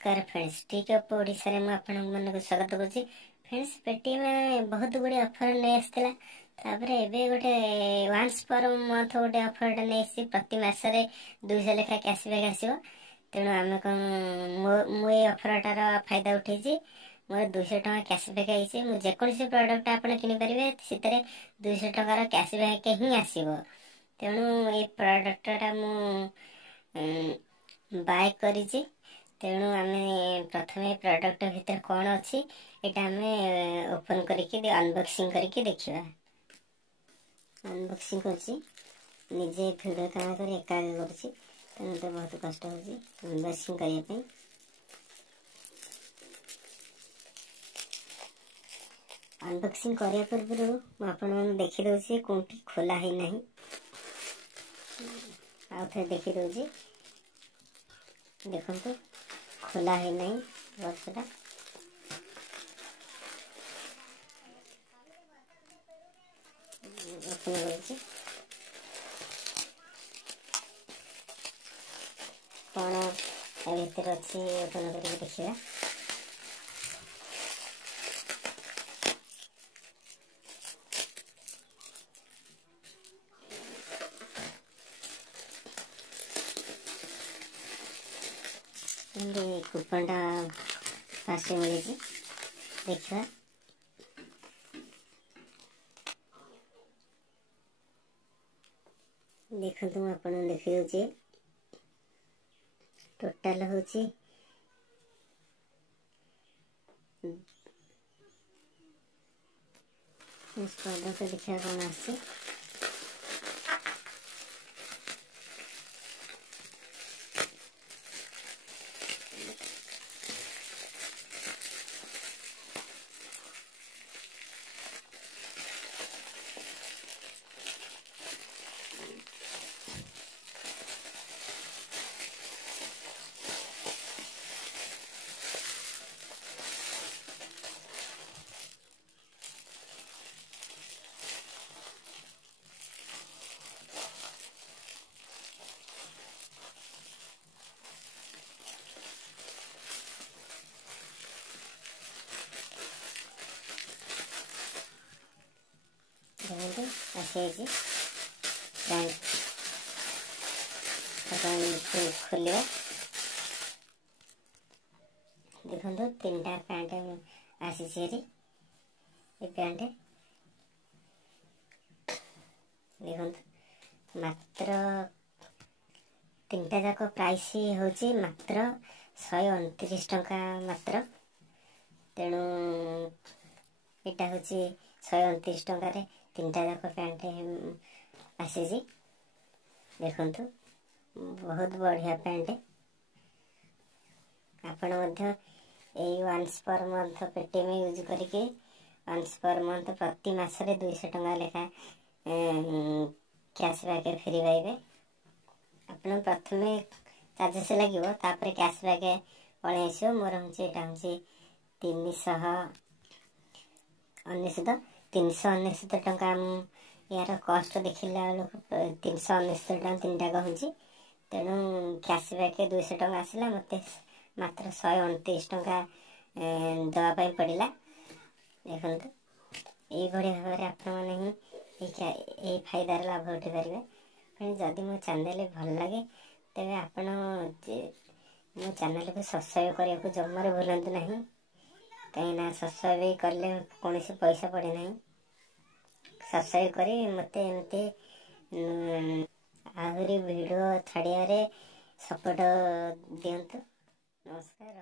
नमस्कार friends tea cup Odisha रे मु आपन मन को स्वागत करछि। फ्रेंड्स पेटी में बहुत गुडी ऑफर नै आस्थिला तापरे एबे गोटे वंस पर मंथ गोटे ऑफर नै आसी प्रति मास रे 200 लेखा कैशबैक आसीबो। तेणु आमे मु ए ऑफरटार फायदा उठेछि। मोर 200 टका कैशबैक आइछि। मु जेकोसी प्रोडक्ट आपन किनि परिबे सितरे 200 टका कैशबैक ही आसीबो। तेणु ए प्रोडक्टटा मु बाय करिछि। तेणु आमे प्रथमे प्रोडक्ट भितर कौन अच्छी एटा आमे ओपन करके अनबॉक्सिंग करके देखिबा। अनबॉक्सिंग करछि निजे वीडियो काम कर एका करछि तेणु तो बहुत कष्ट होछि अनबॉक्सिंग करिया पे। अनबॉक्सिंग करिया पूर्व मु आपन मन देखि दउछि कोंठी खोला है नहीं आ थे देखि दउछि देखंतु खोला है नहीं बक्सटा ओपन करछि कौन ए भीतर अच्छी ओपन करके देखिबा। कूपनटा फास्ट मिली देखा देखु आपन देखी दउछि टोटल होछि प्रोडक्ट देखा कौन आछि। आसी खोलिया देखो तीन टा पैंट आसी पैंट देखो मात्र तीनटा जाक प्राइस होची मात्र 129 टका मात्र। तेणु एटा होची 129 टका रे तीनटा जाक पैंट आसी देखंतु बहुत बढ़िया पैंट। आपण मध्य एई वंस पर मंथ पेटी में यूज करके वंस पर मंथ प्रति मास रे 200 टका लेखा कैशबैक फ्री पाइबे। आपण प्रथमे चार्जेस लागिवो तापर कैशबैक पळे आसीबो। मोर हमचे एटा हमचे 319 टका यार कॉस्ट देखिला लोक 319 टका तीनटा कहूँ। तेणु कैशबैक 200 टका आसला मत मात्र 129 टका दवापाई पड़ा। देखो ये भाव में आप फायदार लाभ उठे पारे। जदि मो चैनल भल लगे तेरे आपण मो चैनल को सब्सक्राइब करने को जमार भूलु ना कहीं सब्सक्राइब कले कौन पैसा पड़े ना। सब्सक्राइब करी मते एमती आहरी वीडियो छाड़िया सपोर्ट दियंतु। नमस्कार।